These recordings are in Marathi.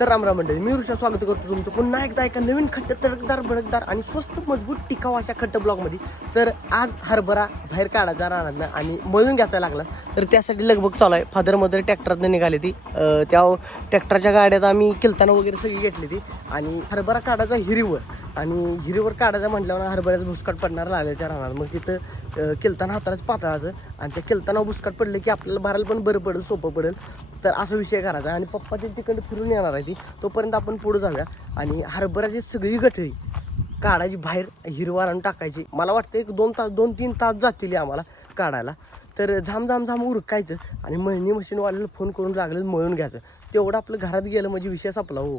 तर रामराम मंडळी, मी ऋषा स्वागत करतो तुमचं पुन्हा एकदा एका नवीन खट्ट तडकदार भडकदार आणि स्वस्त मजबूत टिकाऊ अशा खट्ट ब्लॉगमध्ये. तर आज हरभरा बाहेर काढायचा राहणार आणि मळून घ्यायचा लागला, तर त्यासाठी लगबग चालू आहे. फादर मदर ट्रॅक्टरातनं निघाली ती, त्या ट्रॅक्टरच्या गाड्यात आम्ही किलताना वगैरे सगळी घेतली ती. आणि हरभरा काढायचा हिरीवर, आणि हिरीवर काढायचा म्हटल्यावर हरभऱ्याचं भुसकाट पडणार लागायच्या राहणार. मग तिथं किलताना हातालाच पातळाचं, आणि त्या किलताना भुसकाट पडलं की आपल्याला भरायला पण बरं पडेल, सोपं पडेल. तर असा विषय करायचा. आणि पप्पा ते तिकडे फिरून येणार आहे ती, तोपर्यंत आपण पुढे जाऊया आणि हरभऱ्याची सगळी गठरी काढायची, बाहेर हिरवा आणून टाकायची. मला वाटतं एक 2-3 तास जातील आम्हाला काढायला. तर झाम उरकायचं आणि मळणी मशीनवाल्याला फोन करून लागलं मळून घ्यायचं. तेवढं आपलं घरात गेलं म्हणजे विषय संपला हो.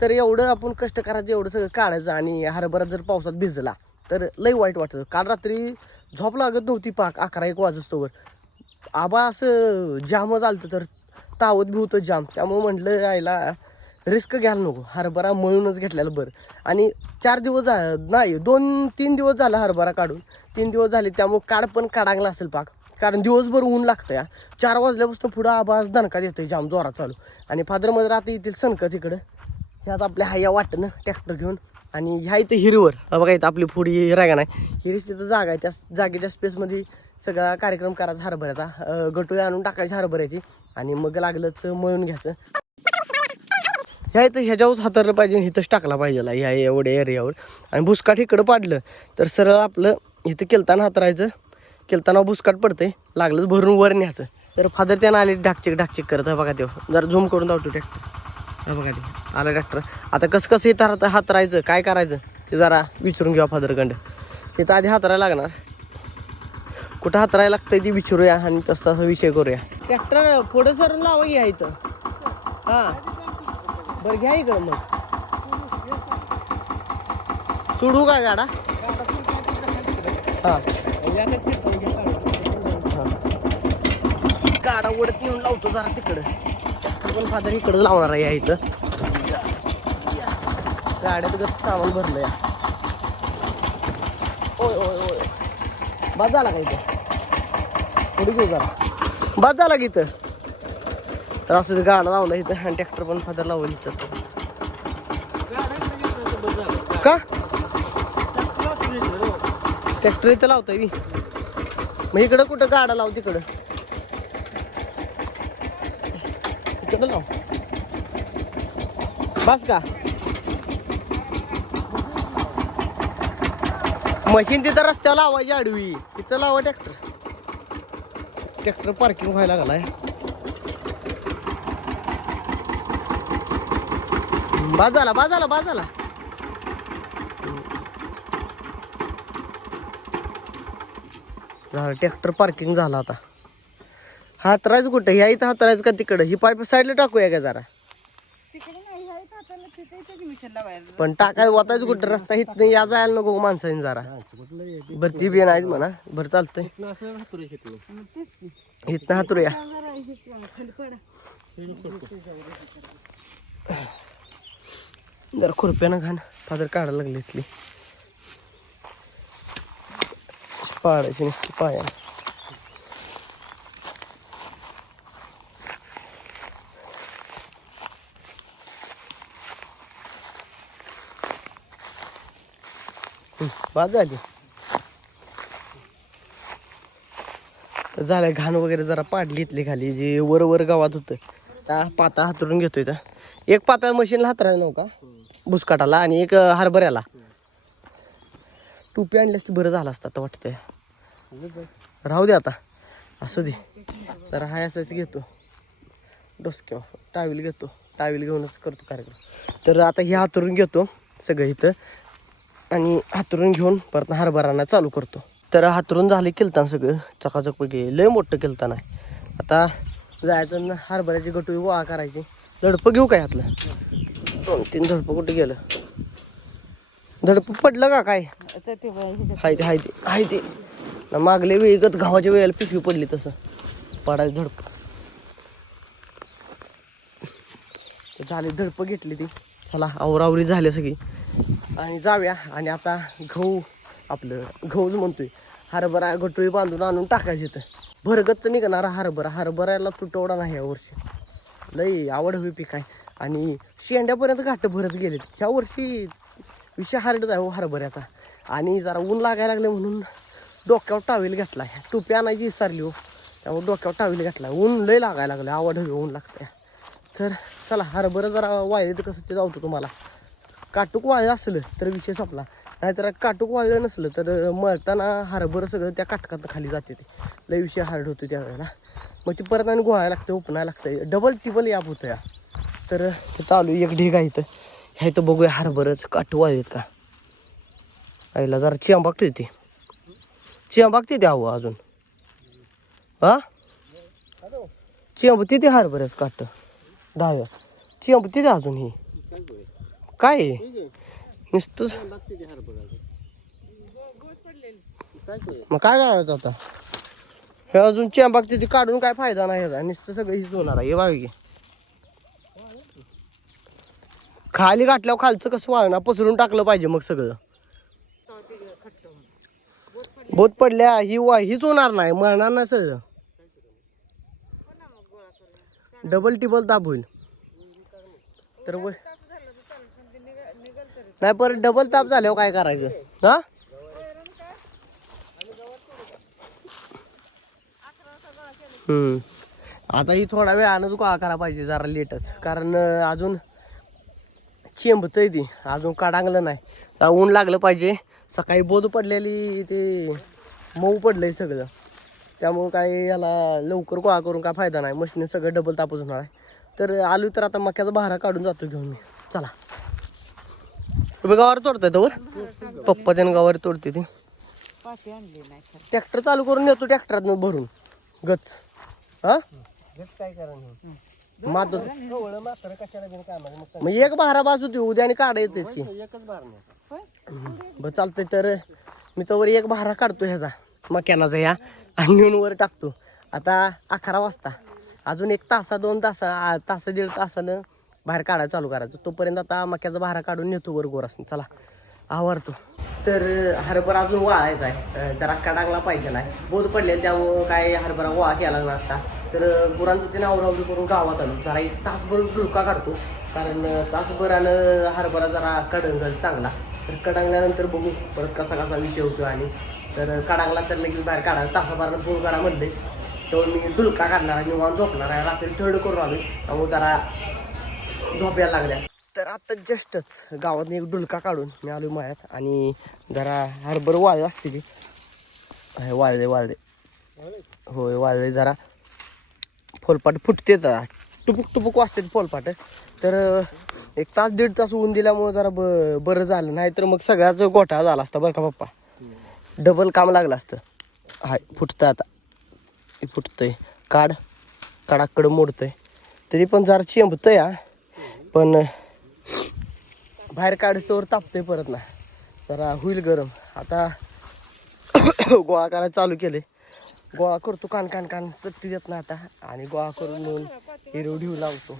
तर एवढं आपण कष्ट करायचं, एवढं सगळं काढायचं. आणि हरभरा जर पावसात भिजला तर लई वाईट वाटतं. काल रात्री झोप लागत नव्हती, 11-1 वाजस्तोवर आबा असं जाम झालं, तर तावत बी होतं जाम. त्यामुळं म्हटलं यायला रिस्क घ्यायला नको, हरभरा मळूनच घेतलेलं बरं. आणि 4 दिवस नाही 2-3 दिवस झाला हरभरा काढून, 3 दिवस झाले. त्यामुळं काढ पण काढांगला असेल पाक, कारण दिवसभर ऊन लागतं या. 4 वाजल्यापासून पुढं आबाज दणका देतोय जाम जोरात चालू. आणि फादर मध्ये आता येतील सणकं तिकडं, ह्यात आपल्या हाया वाटणं ट्रॅक्टर घेऊन. आणि ह्या इथं हिरीवर बघा, इथं आपली पुढी रागा नाही, हिरीच तिथं जागा आहे. त्या जागेच्या स्पेसमध्ये सगळा कार्यक्रम करायचा हरभऱ्याचा. गटोळी आणून टाकायची हरभऱ्याची आणि मग लागलंच मळून घ्यायचं. ह्या इथं ह्याच्यावरच हाताळलं पाहिजे, इथंच टाकला पाहिजे ह्या एवढ्या एरियावर. आणि भुसकाट इकडं पाडलं तर सरळ आपलं इथं केलताना हातरायचं, केलताना भुसकाट पडते, लागलंच भरून वर न्यायचं. तर फादर त्यानं आले ढाकचिक करत आहे बघा. तेव्हा जरा झूम करून धावतो ट्रॅक्टर, बघा ते आला ट्रॅक्टर. आता कसं इथं हातरायचं, काय करायचं ते जरा विचारून घ्या फादरकडं. इथं आधी हातरायला लागणार, कुठं हातरायला लागतंय ती विचारूया आणि तसा विषय करूया. ट्रॅक्टर पुढं सरून लावा घ्या इथं. हां बरं घ्या इकडं, मग सोडू का गाडा? हां गाडा ओढत येऊन लावतो जरा तिकडं. ट्रॅक्टर पण फादर इकडं लावणार आहे या इथं. गाड्यात गत सामान भरलं या. ओय ओय ओय, बाद झाला का इथं? पुढे घेऊ जरा, बाद झाला की इथं. तर असं गाडा लावला इथं आणि ट्रॅक्टर पण फादर लावलं इथंच. का ट्रॅक्टर इथं लावताय मी, मग इकडं कुठं गाडा लाव, तिकडं इकडं लाव बस का. मशीन तिथं रस्त्यावर लावायची आडवी, तिथं लावा ट्रॅक्टर पार्किंग व्हायला लागलाय. बाजाला झालं, ट्रॅक्टर पार्किंग झाला. आता हातरायचं कुठं? ह्या इथं हातरायचं का तिकडं? ही पाईप साईडला टाकूया का जरा? पण टाकाय वाटायचं कुठं? रस्ता इथं या जायला नको माणसाने जरा. बरं ती बी नाहीच म्हणा, बरं चालतंय इथं हातरूया. जरा खुरप्यानं घाण फादर काढायला लागली इथली, पाडायची नसती पाया. बाद झाली. तर झालं, घाण वगैरे जरा पाडली इथली खाली, जे वर गावात होतं त्या पाता हातरून घेतोय. तर एक पाता मशीनला हातरायला नव्हता भुसकाटाला, आणि एक हरभऱ्याला. टोपी आणली असती बरं झालं असतं आता वाटतंय. राहू दे आता, असू दे. तर हाय असंच घेतो डोसक्यावर, टावेल घेतो, टावेल घेऊनच करतो कार्यक्रम. तर आता हे हातरून घेतो सगळं इथं, आणि हातरून घेऊन परत हरभरांना चालू करतो. तर हातरून झाले किलतान सगळं चकाचक पैकी, लय मोठं किलतान आहे. आता जायचं ना हरभऱ्याची गटोळी गोळा करायची. झडपं घेऊ काय यातलं? 2-3 झडपं कुठे गेलं? झडपं पडलं का काय? हाय ते मागल्या वेळी गव्हाच्या वेळेला पिशवी पडली, तसं पडायचं झडपं. झाली झडपं घेतली ती. चला आवरावरी झाली सगळी आणि जाऊया. आणि आता गहूच म्हणतोय, हरभरा गटोळी बांधून आणून टाकायची. तर भरगतच निघणारा हरभराला तुटवडा नाही या वर्षी. लई आवड हवी पीक आहे. आणि शेंड्यापर्यंत घाट भरत गेलेत. ह्या वर्षी विषय हार्डच आहे हो हरभऱ्याचा. आणि जरा ऊन लागायला लागलं म्हणून डोक्यावर टावेल घातला आहे. टोपी आणायची विसरली हो, त्यामुळे डोक्यावर टावेल घातला आहे. ऊन लई लागायला लागलं, आवड हवी ऊन लागतं. तर चला हरभरं जरा वाळलं कसं ते जाऊतो तुम्हाला. काटूक वाळलं असलं तर विषय संपला, नाहीतर काटूक वाळलं नसलं तर मळताना हरभरं सगळं त्या काटकात खाली जाते. ते लई विषय हार्ड होतो त्यावेळेला. मग ती परत आणि गोळायला लागतं, उपणायला लागतं, डबल टिबल याप होतं या. तर चालू एक ढीग आहे इथं. ह्या इथं बघूया हरभरंच काटू वाळलेत का. आईला जरा चिंबागते ते, चिंबागते ते हवं अजून. हा चिंबती ते हरभऱ्याच काट डाव्या चिंबती ते अजून. ही काय आहे नुसतंच. मग काय करायचं आता, हे अजून चिंबागते ती काढून काय फायदा नाही ह्याचा, नुसतं सगळं हीच होणार आहे. हे बघा की खाली घातल्यावर खालचं कसं वाळणार, पसरून टाकलं पाहिजे मग सगळं. बोत पडल्या हीच होणार नाही, मळणार नाही सगळं. डबल टिबल ताप होईल. तर नाही परत डबल ताप झाल्यावर काय करायचं हा. आता ही थोडा वेळानंच गोळा करायला पाहिजे, जरा लेटच. कारण अजून चेंबतंय ती, अजून काढांगलं नाही. तर ऊन लागलं पाहिजे. सकाळी बोध पडलेली ते मऊ पडलंय सगळं, त्यामुळं काय याला लवकर गोळा करून काय फायदा नाही. मशीन सगळं डबल तापच होणार आहे. तर आलो तर आता मक्याचा भारा काढून जातो घेऊन मी. चला तुम्ही गावावर तोडताय तर पप्पा त्यानं गावावर तोडते ती. ट्रॅक्टर चालू करून येतो ट्रॅक्टरातनं भरून गच. हा काय करा मग एक भारा बाजू देऊ उद्या आणि काढा येतेच की. बरं चालतंय. तर मी तोवर एक भारा काढतो ह्याचा मक्यानाचा ह्या आणि नेऊन वर टाकतो. आता 11 वाजता अजून 1 तास 2 तास दीड तासानं बाहेर काढायला चालू करायचं. तोपर्यंत आता मक्याचा भारा काढून नेतो वर गोरासनी. चला आवरतो. तर हरभरा अजून वाळायचा आहे, जरा कडांगला पाहिजे नाही. बोध पडले त्यामुळं काय हरभरा गोळा केला नसता. तर गुरांचं ते आवरावरी करून गावात आलो. जरा 1 तासभर डुलका काढतो, कारण तासभरानं हरभरा जरा कडंगल चांगला. तर कडांगल्यानंतर बघू परत कसा कसा विषय होतो. आणि तर कडांगला तर लगेच बाहेर काढा, तासाभरानं पूर्ण काढा म्हणले तर मी डुलका काढणार आहे, निवांत झोपणार आहे. रात्री थर्ड करून आलो त्यामुळे जरा झोपायला लागल्या. तर आता जस्टच गावातून एक डुलका काढून मी आलो मळ्यात. आणि जरा हरभर वाळले असते ती वाळले होय वाळले. जरा फोलपाट फुटते, जरा टुपुक वाजते फोलपाट. तर 1 तास 1.5 तास ऊन दिल्यामुळे जरा बरं झालं. नाही तर मग सगळ्याच गोठा झाला असता बरं का पप्पा, डबल काम लागलं असतं. हाय फुटतं आता, फुटतंय काडाकडं मोडतंय. तरी पण जरा चेंबतंय या, पण बाहेर काढस्तोवर तापतंय परत ना, जरा होईल गरम. आता गोळा करायला चालू केले. गोळा करतो कान सट्टी देत नाही आता. आणि गोळा करून नेऊन हिरव ढीव लावतो,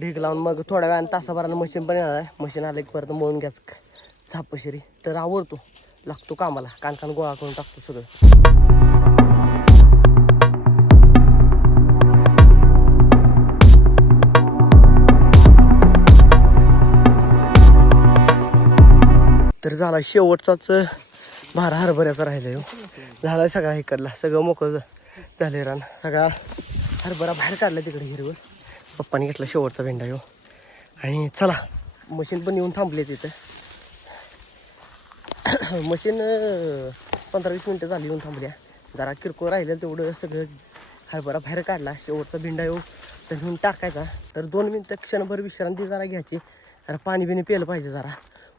ढीग लावून मग थोड्या वेळानं तासाभरानं मशीन पण येणार आहे. मशीन आलं की परत मळून घ्यायचं झापशिरी. तर आवडतो लागतो कामाला, कान गोळा करून टाकतो सगळं. तर झाला शेवटचाच भारा हरभऱ्याचा राहिला हो. झाला सगळा इकडला, सगळं मोकळं झाले रान. सगळा हरभरा बाहेर काढला तिकडे हिरवं. पप्पाने घेतला शेवटचा भेंडा हो. आणि चला मशीन पण येऊन थांबली तिथं. मशीन 15-20 मिनटं झाली येऊन थांबल्या. जरा किरकोळ राहिलं तेवढं सगळं हरभरा बाहेर काढला. शेवटचा भेंडा येऊ तर घेऊन टाकायचा. तर 2 मिनटं क्षणभर विश्रांती जरा घ्यायची. जरा पाणी बिणी प्यायलं पाहिजे. जरा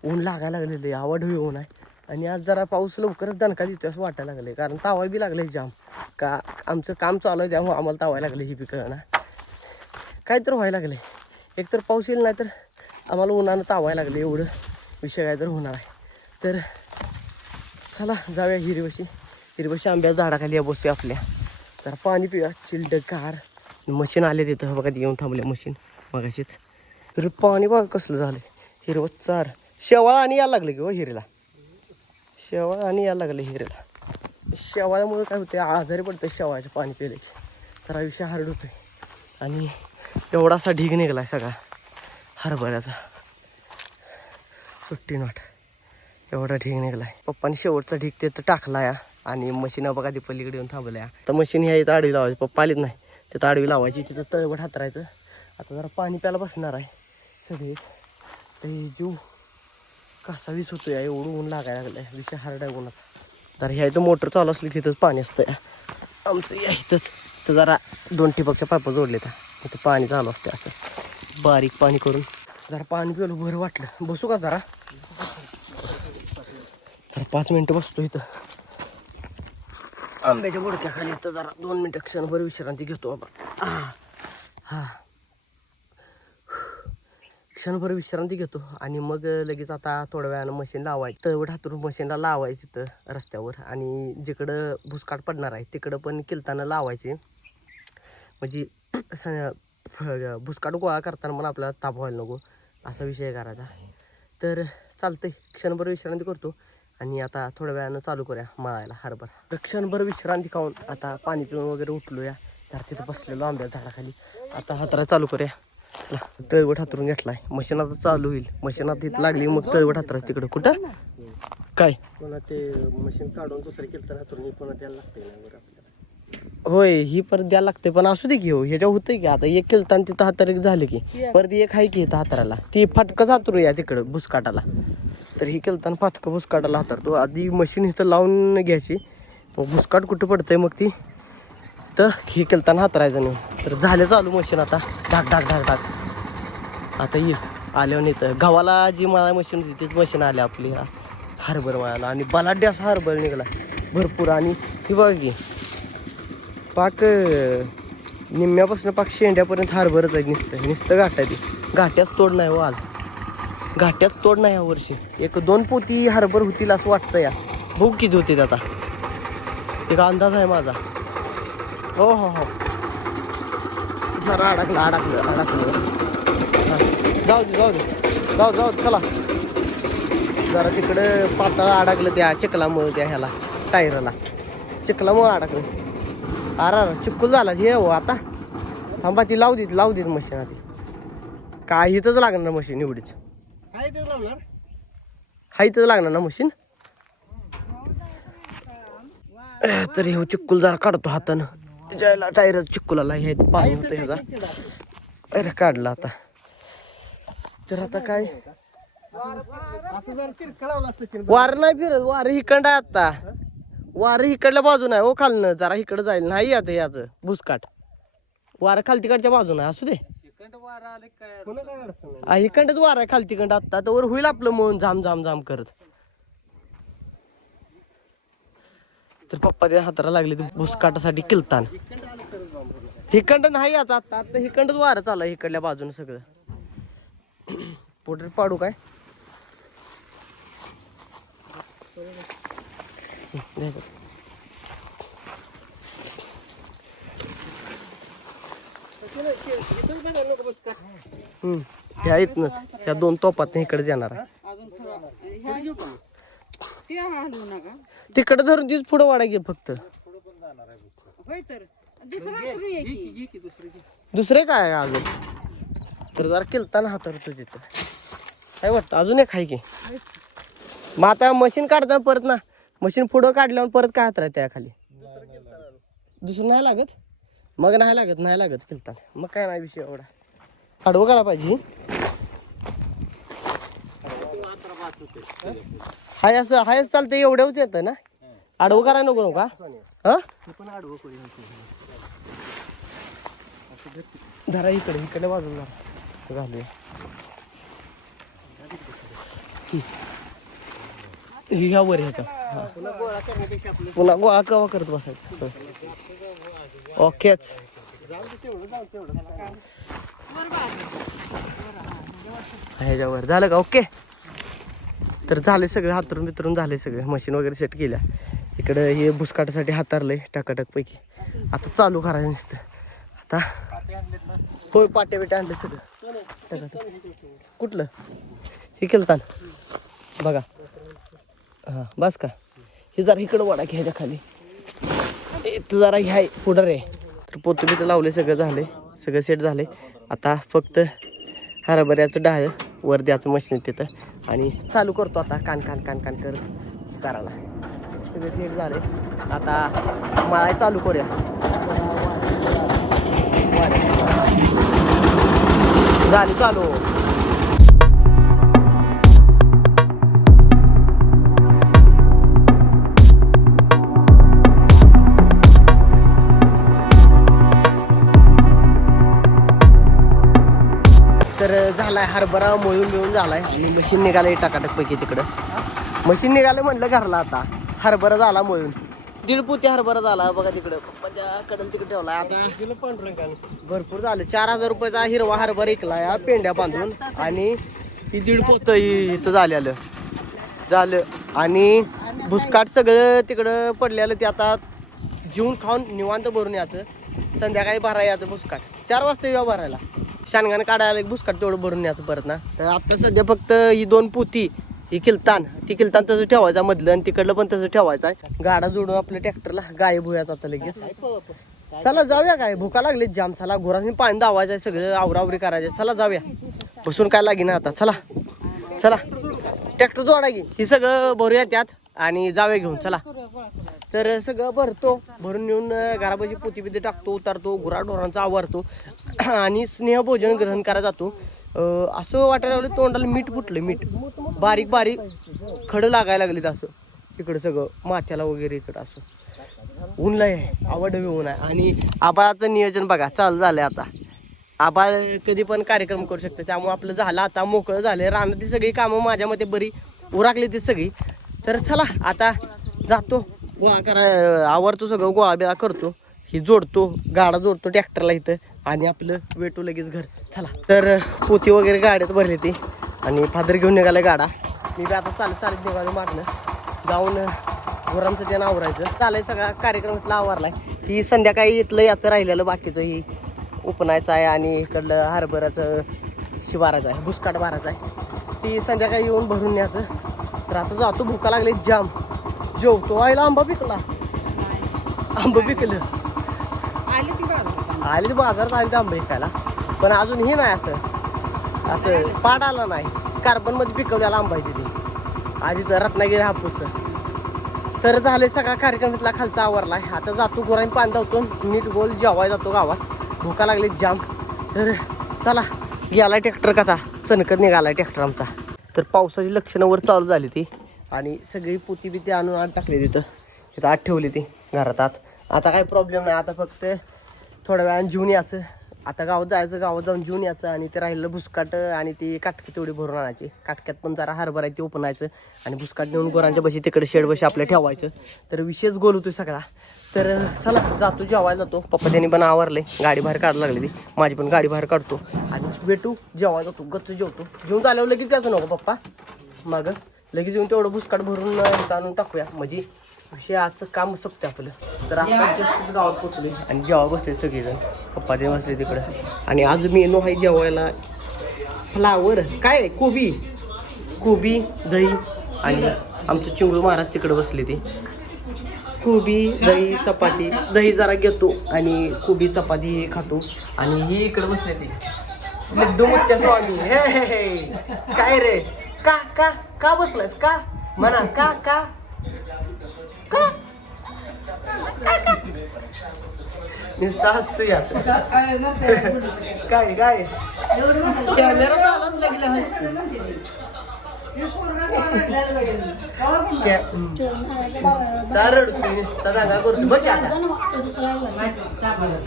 ऊन लागायला लागलेलं आहे, आवड ऊन आहे. आणि आज जरा पाऊस लवकरच दणका देतो असं वाटायला लागलं आहे, कारण तावाय बी लागलं आहे जाम. का आमचं काम चालू आहे त्यामुळे आम्हाला तावायला लागलं ही पिकं ना. काय तर व्हायला लागलं आहे, एकतर पाऊस येईल नाही तर आम्हाला उन्हानं तावायला लागलं, एवढं विषय काय तर होणार आहे. तर चला जाऊया हिरवशी आंब्याच्या झाडाखाली या बसूया आपल्या. जरा पाणी पिऊया चिल्ड कार. मशीन आले तिथं बघा, येऊन थांबले मशीन मगाशीच. तर पाणी बघा कसलं झालं हिरवं चार. शेवाळ आणि यायला लागलं की हो हिरेला, शेवाळ आणि यायला लागलं हिरेला. शेवाळ्यामुळे काय होते, आजारी पडतं शेवाळ्याचं पाणी पिले की, तर आयुष्य हार्ड होतं. आणि एवढासा ढीग निघाला सगळा हरभऱ्याचा. सुट्टी नॉट एवढा ढीग निघालाय. पप्पाने शेवटचा ढीग तिथं टाकला या आणि मशीन बघा ती पलीकडे येऊन थांबल्या. तर मशीन ह्या इथं आडवी लावायची. पप्पा आलीत नाही तिथं आडवी लावायची. तिथं तळवट हातरायचं. आता जरा पाणी प्यायला बसणार आहे सगळे. तर जीव कसा वीस होतो या एवढं ऊन लागायला लागलं आहे. विषय हार्ड आहे उन्हाचा. तर ह्या इथं मोटर चालू असली की इथंच पाणी असतं या आमचं या इथंच. तर जरा 2 ठिबकच्या पाईप जोडले तर इथं पाणी चालू असते असं बारीक पाणी करून. जरा पाणी पिलो बरं वाटलं. बसू का जरा 5 मिनटं बसतो इथं आंब्याच्या बुडक्याखाली. तर जरा 2 मिनटं क्षणभर विश्रांती घेतो आपण. हा क्षणभर विश्रांती घेतो आणि मग लगेच आता थोड्या वेळानं मशीन लावायची. तळवट हातरून मशीनला लावायची तिथं रस्त्यावर. आणि जिकडं भुसकाट पडणार आहे तिकडं पण किलतानं लावायचे. म्हणजे भुसकाट गोळा करताना पण आपल्याला ताप व्हायला नको असा विषय करायचा. तर चालतंय क्षणभर विश्रांती करतो आणि आता थोड्या वेळानं चालू करूया मळायला हरभरा. क्षणभर विश्रांती खाऊन आता पाणी पिऊन वगैरे उठलो या. तर तिथं बसलेलो आंब्याच्या झाडाखाली. आता हातरा चालू करूया. चला तळवट हातरून घेतलाय. मशीन आता चालू होईल. मशीन आता इथं लागली मग तळवट हातरायचं तिकडं. कुठं काय पुन्हा ते मशीन काढून दुसरं केलं हातरून पुन्हा द्यायला लागतंय ना बरं आपल्याला. होय ही परत द्यायला लागते पण असू दे की. हो ह्याच्या होतंय की आता एक केलं आणि तिथं हातार झालं की परत एक आहे की इथं हाताराला. ती फाटकंच हातरू या तिकडं भुसकाटाला. तर ही केलं फाटकं भुसकाटाला हातारतो. आधी मशीन इथं लावून घ्यायची. मग भुसकाट कुठं पडतंय मग ती तर ही केलताना हातरायचं नाही. तर झालं चालू मशीन आता. ढाक ढाक ढाक ढाक आता येईल आल्यावर इथं गावाला जी मळा मशीन होती तीच मशीन आली आपली हरभर मळायला. आणि बलाढ्य असा हरभर निघाला भरपूर. आणि ही बघा की पाक निम्म्यापासून पाक शेंड्यापर्यंत हरभरच आहे. नुसतं घाट आहे. ती घाट्याच तोड नाही हो आज. घाट्याच तोड नाही ह्या वर्षी. 1-2 पोती हरभर होतील असं वाटतं या. बघू किती होतील आता ते का अंदाज आहे माझा. हो हो हो जरा अडकलं जाऊ चला. जरा तिकडं पातळ अडकलं त्या चिखलामुळं. त्या ह्याला टायरला चिखलामुळं अडकलं. अरे चिक्कूल झाला हे हो. आता थांबा ती लावू देत मशीन. आधी काय इथंच लागणार मशीन एवढीच. हा इथंच लागणार ना मशीन. तर हे चिक्कूल जरा काढतो हातानं. जायला टायर चिक्कूलाला हे पाणी होतं ह्याचा. अरे काढला आता. तर आता काय वार नाही फिरत. वार इकडं आहे आता. वार इकडल्या बाजून आहे हो खालनं. जरा इकडं जाईल नाही आता याचं भुसकाट. वार खालतीकडच्या बाजून आहे. असू दे इकडंच वार आहे खालतीकडं. आता तर वर होईल आपलं मन झाम करत. तर पप्पा त्या हाताला लागले ते भुसकाटासाठी किलतान. हिकंड नाही याचा आता हिकंडच वारं चालू आहे इकडल्या बाजून सगळं. पोटर पाडू काय ह्या इथनच ह्या 2 तोपात इकडेच येणार आहे. तिकडे धरून तीच पुढं वाडा घे फक्त. दुसरे काय अजून. तर जरा किलताना हाताळतो तिथं काय वाटतं. अजून एक आहे की. मग आता मशीन काढताना परत ना मशीन पुढं काढल्यावर परत काय हात त्या खाली दुसरं नाही लागत. मग नाही लागत किलताना. मग काय नाही विषय एवढा. आडवं करायला पाहिजे. हाय चालतं एवढ्याच येतं ना. आडवं करायला नको का. हा धरा इकडे बाजूला घालूया. ह्या वर ह्याचा पुन्हा गोळा कवा करत बसायचं. ओकेच ह्याच्यावर झालं का. ओके तर झाले सगळं हातरून बितरून झाले सगळं. मशीन वगैरे सेट केल्या. इकडं हे भुसकाटासाठी हातारलंय टाकाटक पैकी. आता चालू करायचं नुसतं. आता होय पाट्या बिट्या आणले सगळं. कुठलं हे केलतान बघा. हां बस का. हे जरा इकडं वाडा घ्यायच्या खाली. इथं जरा ह्या पुढं रे. तर पोतं बितं लावले सगळं झाले. सगळं सेट झाले. आता फक्त हरभऱ्याचं डाळ वर द्यायचं मशीन तिथं आणि चालू करतो आता कान कान कान कान करत करायला. सगळं ठीक झाले. आता मळाय चालू करूया. झाली चालू. तर झालाय हरभरा मळून मिळून झालाय आणि मशीन निघालंय टाकाटक पैकी तिकडं. मशीन निघालं म्हणलं घरला. आता हरभरा झाला मळून 1.5 पोती हरभरा झाला बघा तिकडं. पप्पाच्या कडल तिकडे ठेवलाय. आता भरपूर झालं. 4,000 रुपयाचा हिरवा हरभरा इकला या पेंड्या बांधून आणि ही 1.5 पोत इथं झालं. आणि भुसकाट सगळं तिकडं पडलेलं ते आता जेवून खाऊन निवांत भरून यायचं. संध्याकाळी भरा यायचं भुसकाट 4 वाजता येऊ भरायला. शानगान काढायला एक भुसकाट तेवढं भरून न्यायचं परत ना. तर आता सध्या फक्त ही 2 पोती ही किलतान तसं ठेवायचं मधलं आणि तिकडलं पण तसं ठेवायचं आहे. गाडा जोडून आपल्या ट्रॅक्टरला गायब होयाचं आता लगेच. चला जाऊया. काय भुका लागली जाम. चला घोरांनी पाणी दावायचं आहे. सगळं आवरावरी करायचं. चला जाऊया. बसून काय लागेल ना आता. चला ट्रॅक्टर जोडा की ही सगळं भरूया त्यात आणि जाऊया घेऊन. चला तर सगळं भरून नेऊन घराबाजी पोती बिती टाकतो, उतारतो, गुराढोरांचा आवरतो आणि स्नेहभोजन ग्रहण करायला जातो. असं वाटायला लागलं तोंडाला मीठ मीठ बारीक बारीक खडं लागायला लागलीत असं इकडं सगळं माथ्याला वगैरे इकडं असं ऊन लय आवडवी ऊन आहे. आणि आबाळाचं नियोजन बघा चालू झालंय. आता आबाळ कधी पण कार्यक्रम करू शकतं. त्यामुळे आपलं झालं आता मोकळं झालंय. रानातली सगळी कामं माझ्या मते बरी उराकली ती सगळी. तर चला आता जातो गोळा आवरतो सगळं गोळा बिळा करतो. ही जोडतो गाडा जोडतो ट्रॅक्टरला इथं आणि आपलं वेटू लगेच घर. चला तर पोती वगैरे गाड्यात भरली ती आणि फादर घेऊन निघाला गाडा. मी बी आता चालत निघालो मागणं जाऊन गुरांचं त्यानं आवरायचं. चालाय सगळा कार्यक्रमातला आवरलाय. ही संध्याकाळी इथलं याचं राहिलेलं बाकीचं ही उपनायचं आहे आणि इकडलं हरभऱ्याचं शिवाराचं आहे भुसकाट बाराचं आहे. ती संध्याकाळी येऊन भरून न्यायचं. तर आता जातो भुका लागली जाम. जेवतो. आईला आंबा पिकला. आंबा पिकलं आले बाजारात आले ते आंबे विकायला. पण अजून हे नाही असं पाड आला नाही. कार्बनमध्ये पिकवलेला आंबा आहे तिथे आधी तर रत्नागिरी हापूसचं. तर झाले सगळा कार्यक्रम तिथला खालचा आवरलाय. आता जातो गुरांनी पाणी धावतो नीट गोल जेवाय जातो गावात. भुका लागली जाम. तर चला गेला ट्रॅक्टर कथा सनकत निघाला ट्रॅक्टर आमचा. तर पावसाची लक्षणं वर चालू झाली ती आणि सगळी पोती बिती आणून आत टाकली तिथं आत ठेवली ती घरात आत. आता काही प्रॉब्लेम नाही. आता फक्त थोड्या वेळानं जेवून यायचं. आता गावात जायचं. गावात जाऊन जेवून यायचं आणि ते राहिलेलं भुसकाट आणि ती काटकी तेवढी भरून आणायची. काटक्यात पण जरा हरभरा आहे ते उपनायचं आणि भुसकाट नेऊन गुरांच्या बशी तिकडे शेड बशी आपल्या ठेवायचं. तर विशेष गोल होतो सगळा. तर चला जातो जेवायला जातो. पप्पा त्यांनी पण आवरले. गाडी बाहेर काढायला लागली ती. माझी पण गाडी बाहेर काढतो आणि भेटू जेवायला जातो. गच्च जेवतो. जेवून झाल्यावर लगेच यायचं नको पप्पा मग लगेच येऊन तेवढं भुसकाट भरून आणून टाकूया म्हणजे विषय आजचं काम संपतं आपलं. तर आता जस्ट गावात पोचले आणि जेव्हा बसले सगळेजण. पप्पा ते बसले तिकडं आणि आज मेनू आहे जेवायला फ्लावर काय आहे कोबी दही आणि आमचं चिंगळू महाराज तिकडं बसले ते. कोबी दही चपाती दही जरा घेतो आणि कोबी चपाती खातो आणि ही इकडं बसले ते लड्डू मुत्या स्वामी. हे काय रे का का का बसलायस का म्हणा का का का नुसता हसतो याच काय काय कॅमेरा चालूच लागला.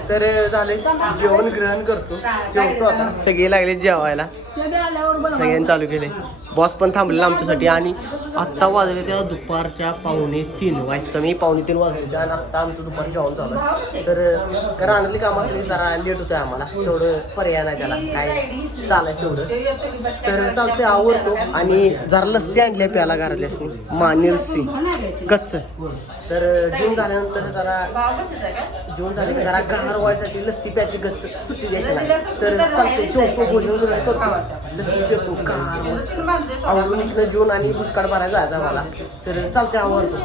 तर झाले जेवण ग्रहण करतो. जेवतो आता. सगळे लागले जेवायला. सगळ्यांनी चालू केले. बॉस पण थांबलेला आमच्यासाठी आणि आत्ता वाजले त्या दुपारच्या 2:45 व्हायचं कमी 2:45 वाजले आणि आत्ता आमचं दुपार जेवण चालू आहे. तर रानातली कामं असली जरा लेट होतं आम्हाला. तेवढं पर्याय नाही त्याला काय चालायचं तेवढं. तर चालते आवडतो आणि जरा लस्सी आणली आहे प्याला घरातल्यासनी मानी लस्सी कच्च. तर जेवण झाल्यानंतर जेवण झाले की जरा गार व्हायसाठी लस्सी प्यायची गच्च सुट्टी द्यायची नाही. तर चालते जेवतो भोजन करतो लस्सी पितो गार आवडून इथलं जेवण आणि बुसकाट भरायला जायचा मला. तर चालते आवडतो.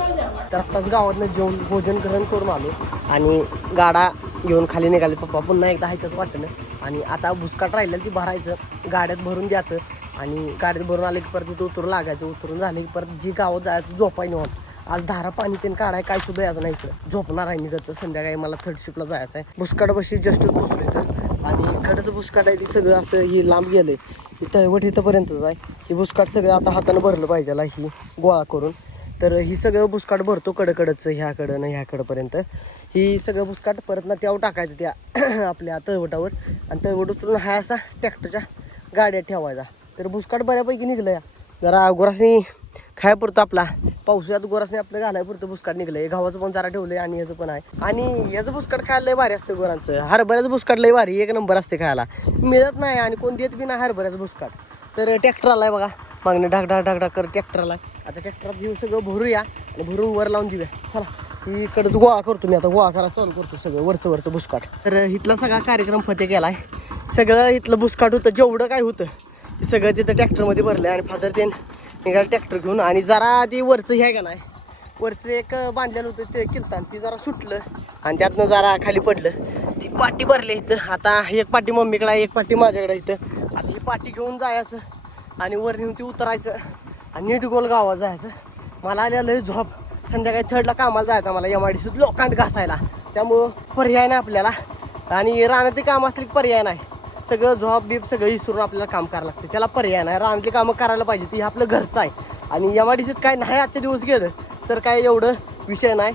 तर आत्ताच गावातनं जेवण भोजन ग्रहण करून आलो आणि गाडा घेऊन खाली निघाले. पप्पा पुन्हा एकदा ऐकत वाटलं आणि आता बुसकाट राहिलं ती भरायचं गाड्यात भरून द्यायचं आणि गाडीत भरून आले की परत तिथं उतरून लागायचं. उतरून झाले की परत जी गावात जायचं झोपाय निवांत. आज धारा पाणी ते काढाय काय सुद्धा यायचं नाही इकडं. झोपणार आहे निघायचं. संध्याकाळी मला थर्ड शिफ्टला जायचं आहे. बुसकाट बशी जस्ट बसलो इथं आणि खडंच बुसकाट आहे ती सगळं असं ही लांब गेलंय. ही तळवट इथंपर्यंतच आहे. ही बुसकाट सगळं आता हातानं भरलं पाहिजे ही गोळा करून. तर ही सगळं बुसकाट भरतो कडकडचं ह्याकडं ना ह्याकडंपर्यंत. ही सगळं बुसकाट परत ना त्यावर टाकायचं त्या आपल्या तळवटावर आणि तळवट उचलून हा असा ट्रॅक्टरच्या गाड्यात ठेवायचा. तर बुसकाट बऱ्यापैकी निघलं या. जरा गोरासनी खाया पुरतं आपला पावसाळ्यात गोरासनी आपलं घालाय पुरतं बुसकाट निघलंय. गव्हाचं पण जरा ठेवलंय आणि याचं पण आहे. आणि याचं बुसकाट खायला लय भारी असतं गोरांचं. हरभऱ्याचं बुसकाट लय भारी एक नंबर असते खायला. मिळत नाही आणि कोण देत बी नाही हरभऱ्याचं बुसकाट. तर ट्रॅक्टर आलाय बघा मागणं ढाक ढाक ढाक ढाक कर ट्रॅक्टर आलाय. आता ट्रॅक्टरात घेऊन सगळं भरूया आणि भरून वर लावून देऊया. चला इकडंच गोळा करतो मी आता. गोळा करायला चालू करतो सगळं वरचं बुसकाट. तर इथला सगळा कार्यक्रम फते केलाय. सगळं इथलं बुसकाट होतं जेवढं काय होतं ते सगळं तिथं ट्रॅक्टरमध्ये भरलं आणि फादर ते निघालं ट्रॅक्टर घेऊन. आणि जरा ती वरचं हे का नाही वरचं एक बांधलेलं होतं ते किलतान ती जरा सुटलं आणि त्यातनं जरा खाली पडलं. ती पाटी भरली इथं. आता एक पाटी मम्मीकडे आहे एक पाटी माझ्याकडे इथं. आता ही पाटी घेऊन जायचं आणि वर नेऊन ती उतरायचं आणि नीट गोल गावात जायचं. मला आलेलं झोप. संध्याकाळी थर्डला कामाला जायचं मला MIDCत लोखंड घासायला. त्यामुळं पर्याय नाही आपल्याला आणि रानातली काम असली की पर्याय नाही. सगळं झोप बीप सगळं विसरून आपल्याला काम करायला लागते. त्याला पर्याय नाही. रानातली कामं करायला पाहिजे. ती आपलं घरचं आहे आणि MIDCत काय नाही आजच्या दिवस गेलं तर काय एवढं विषय नाही.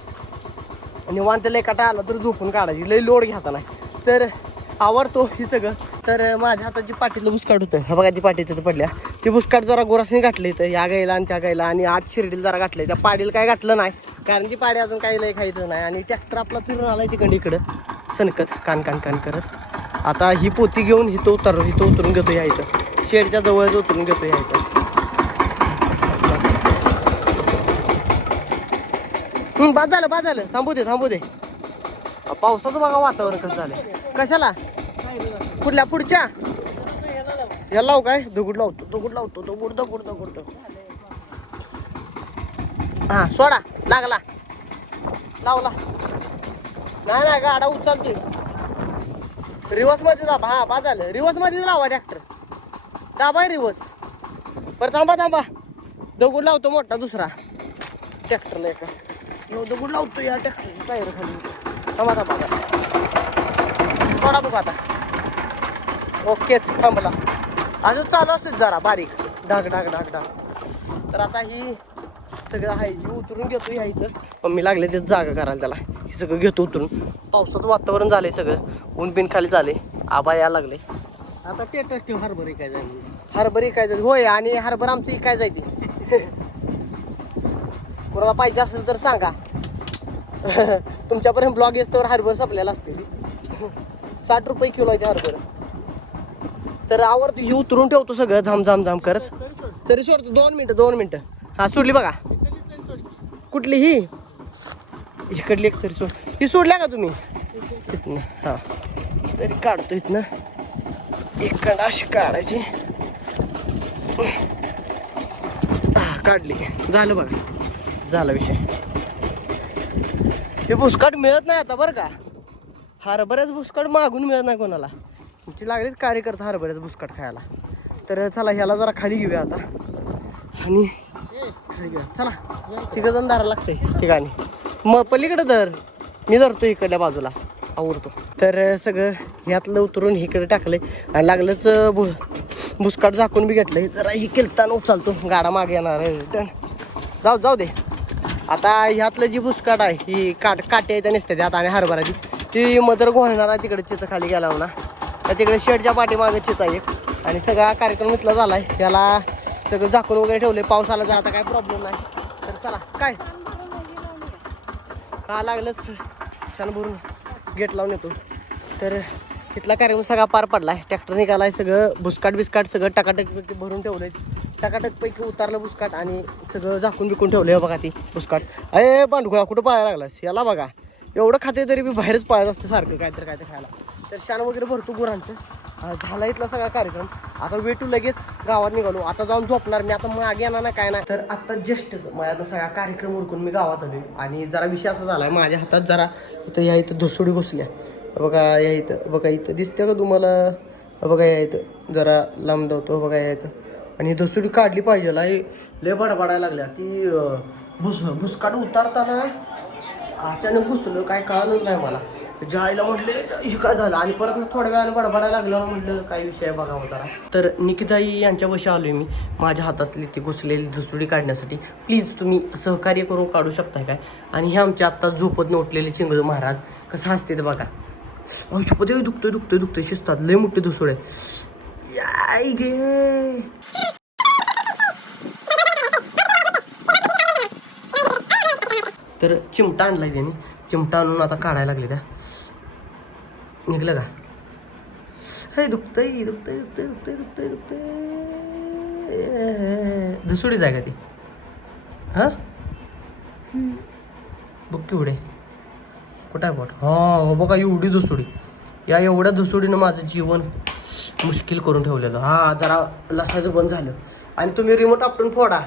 निवांत लय काटा आला तर झोपून काढायची लय लोड घ्यायचा नाही. तर आवडतो ही सगळं. तर माझ्या हातात जी पाटीतलं बुसकाट होतं हे बघा ती पाटी तिथं पडल्या. ती बुसकाट जरा गोरासने घातलं इथं या गायला आणि त्या गायला आणि आज शिर्डीला जरा घातलं. त्या पाडीला काय घातलं नाही कारण ती पाडी अजून काही लय खायचं नाही. आणि ट्रॅक्टर आपला फिरून आलाय तिकडं इकडं सनकत कान कान कान करत. आता ही पोती घेऊन इथं उतरून घेतो या इथं शेडच्या जवळच उतरून घेतो या इथं. बाद झालं थांबू दे. पावसाचं बघा वातावरण कसं झालंय. कशाला कुठल्या पुढच्या याला लावू काय दगड लावतो. हा सोडा लागला लावला नाही गाडा उचलतोय. रिवर्स मध्ये दाबा. हा बाद झालं. रिवर्स मध्ये लावा ट्रॅक्टर दाबा रिवर्स. बरं थांबा दगड लावतो मोठा दुसरा ट्रॅक्टरला एका दगड लावतो या ट्रॅक्टरची टायर खाली. थांबा सोडा बघा आता. ओकेच थांबला. अजून चालू असते जरा बारीक डाग. तर आता ही सगळं आहे ही उतरून घेतो ह्या इथं. मम्मी लागले ते जागा करायला त्याला. हे सगळं घेतो उतरून. पावसाचं वातावरण झालंय सगळं ऊन बिन खाली झाले आबा यायला लागले. आता टेटस ठेव हरभरी काय जाईल. हरभरी काय जायची होय आणि हरभर आमची काय जायची कोणाला पाहिजे असेल तर सांगा. तुमच्यापर्यंत ब्लॉग येतो हरभर संपलेला असते. 60 रुपये किलो आहे ते हरभर. तर आवडतो ही उतरून ठेवतो सगळं झाम करत. तरी सोडतो 2 मिनिटं. हा सोडली बघा. कुठली ही इकडली एक सरी सोड. ही सोडल्या का तुम्ही इथनं. हा तरी काढतो इथनं इकडं अशी काढायची. काढली झालं बघा. झाला विषय. हे बुसकाट मिळत नाही आता बरं का. हरभऱ्याच बुसकाट मागून मिळत नाही कोणाला. ती लागलीच कार्यकर्ता हरभऱ्याच बुसकाट खायला. तर चला ह्याला जरा खाली घेऊया आता आणि खाली घेऊया. चला तिघं जण धरायला लागतंय ठिकाणी. मग पलीकडं धर मी धरतो इकडल्या बाजूला आवडतो. तर सगळं ह्यातलं उतरून इकडे टाकलंय आणि लागलंच बुसकाट झाकून बी घेतलंय. जरा ही किलताना उचलतो गाडा मागे येणार आहे. जाऊ दे. आता ह्यातलं जी बुसकाट आहे ही काटे आहेत नसते त्यात आणि हरभराची ती मदर घोळणार आहे तिकडे चिचं खाली गेला ना. तर तिकडे शेडच्या पाठीमागे चिचा एक आणि सगळा कार्यक्रम इथला झाला आहे. त्याला सगळं झाकून वगैरे ठेवले. पाऊस आला तर आता काय प्रॉब्लेम नाही. तर चला काय हा लागलंच छान भरून गेट लावून येतो. तर इथला कार्यक्रम सगळा पार पडला आहे. ट्रॅक्टर निघाला आहे. सगळं बुसकाट बिस्काट सगळं टकाटक भरून ठेवलं आहे. टकाटकपैकी उतारलं बुसकाट आणि सगळं झाकून बिकून ठेवलं. बघा ती बुसकाट. अरे बांडगुळा कुठं पाहायला लागलास याला बघा. एवढं खाते तरी मी बाहेरच पाळत असते सारखं काहीतरी खायला. तर शान वगैरे भरतो गुरांचं. झाला इथला सगळा कार्यक्रम. आता वेटू लगेच गावात निघालो. आता जाऊन झोपणार मी. आता मागे येणार ना काय नाही. तर आता जस्टच माझ्या सगळा कार्यक्रम उरकून मी गावात आलो. आणि जरा विषय असा झाला आहे माझ्या हातात जरा इथं या इथं धुसुडी घुसल्या बघा. या इथं बघा इथं दिसते का तुम्हाला बघा. या इथं जरा लांब धावतो बघा. या इथं आणि ही धुसुडी काढली पाहिजे. लय बडबडायला लागल्या ती भुसकाट उतारताना अचानक घुसलं काय कळलंच नाही मला. जायला म्हटलं हे काय झालं आणि परत मग थोड्या वेळानं बडबडायला लागलं. म्हटलं काय विषय बघा होता. तर निकिताई यांच्या बशी आलोय मी माझ्या हातातली ती घुसलेली धुसुडी काढण्यासाठी. प्लीज तुम्ही सहकार्य करून काढू शकताय काय. आणि हे आमच्या आत्ता झोपत नोटलेले चिंगळ महाराज कसं हसते ते बघा. शपथ दुखतोय शिस्तात लय मोठे धुसुडे याय गे. तर चिमटा आणलाय त्याने. चिमटा आणून आता काढायला लागले त्या. निघलं का हे दुखतंय धुसुडीच आहे का ती. हां बघ केवढे कुठं आहे बोट. हा बघा एवढी धुसुडी. या एवढ्या धुसुडीनं माझं जीवन मुश्किल करून ठेवलेलं. हा जरा लसायचं बंद झालं. आणि तुम्ही रिमोट आपटून फोडा.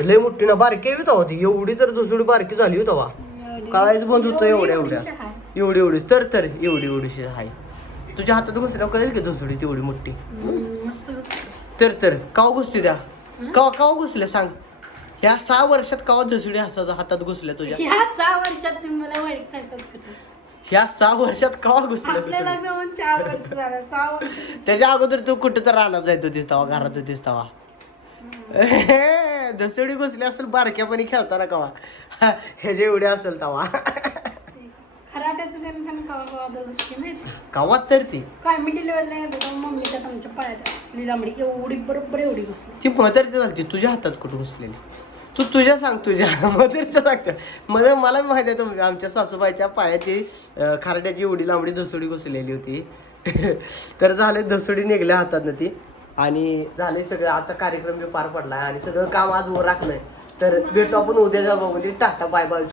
लय मोठी ना बारकी आहे तेव्हा ती. एवढी तर धुसुडी बारकी झाली होती तेव्हा. काळायचं बंद होतं एवढ्या एवढी तर एवढीशी आहे. तुझ्या हातात घुसल्यावर कळेल की धुसुडी तेवढी मोठी. तर काव घुसते त्या काव घुसल्या सांग. ह्या 6 वर्षात काव धुसुडी हातात घुसल्या तुझ्या. ह्या 6 वर्षात तुम्ही मला वाईट सांगतात. ह्या 6 वर्षात काव घुसल्या आपल्याला धुसुडी. मिळून 4 वर्ष झालं. 6 वर्ष त्याच्या अगोदर तू कुठं तर राहणार जायचं होतीस तेव्हा घरात होतीस तेव्हा. धुसुडी घुसली असेल बारक्यापणी खेळताना कवा. हे जे एवढे असेल तेव्हा खराट्याचं त्यांना कवा माहिती गावात तर ती काय मी डिलिव्हरीला गेलो तर मम्मीच्या आमच्या पायात लिलांबडी एवढी बरोबर एवढी घुसली. ती म्हातारीची झाली. तुझ्या हातात कुठं घुसलेली तुझ्या सांग. तुझ्या म्हातारीच्या सांगते मला बी माहिती आहे. तुम्ही आमच्या सासूबाईच्या पायाची खारड्याची एवढी लांबडी धुसुडी घुसलेली होती. तर झाले धुसुडी निघल्या हातात ती. आणि झाले सगळं. आजचा कार्यक्रम बी पार पडलाय आणि सगळं काम आज वर राखलंय. तर भेटू आपण उद्याच्या बघू. Tata bye bye.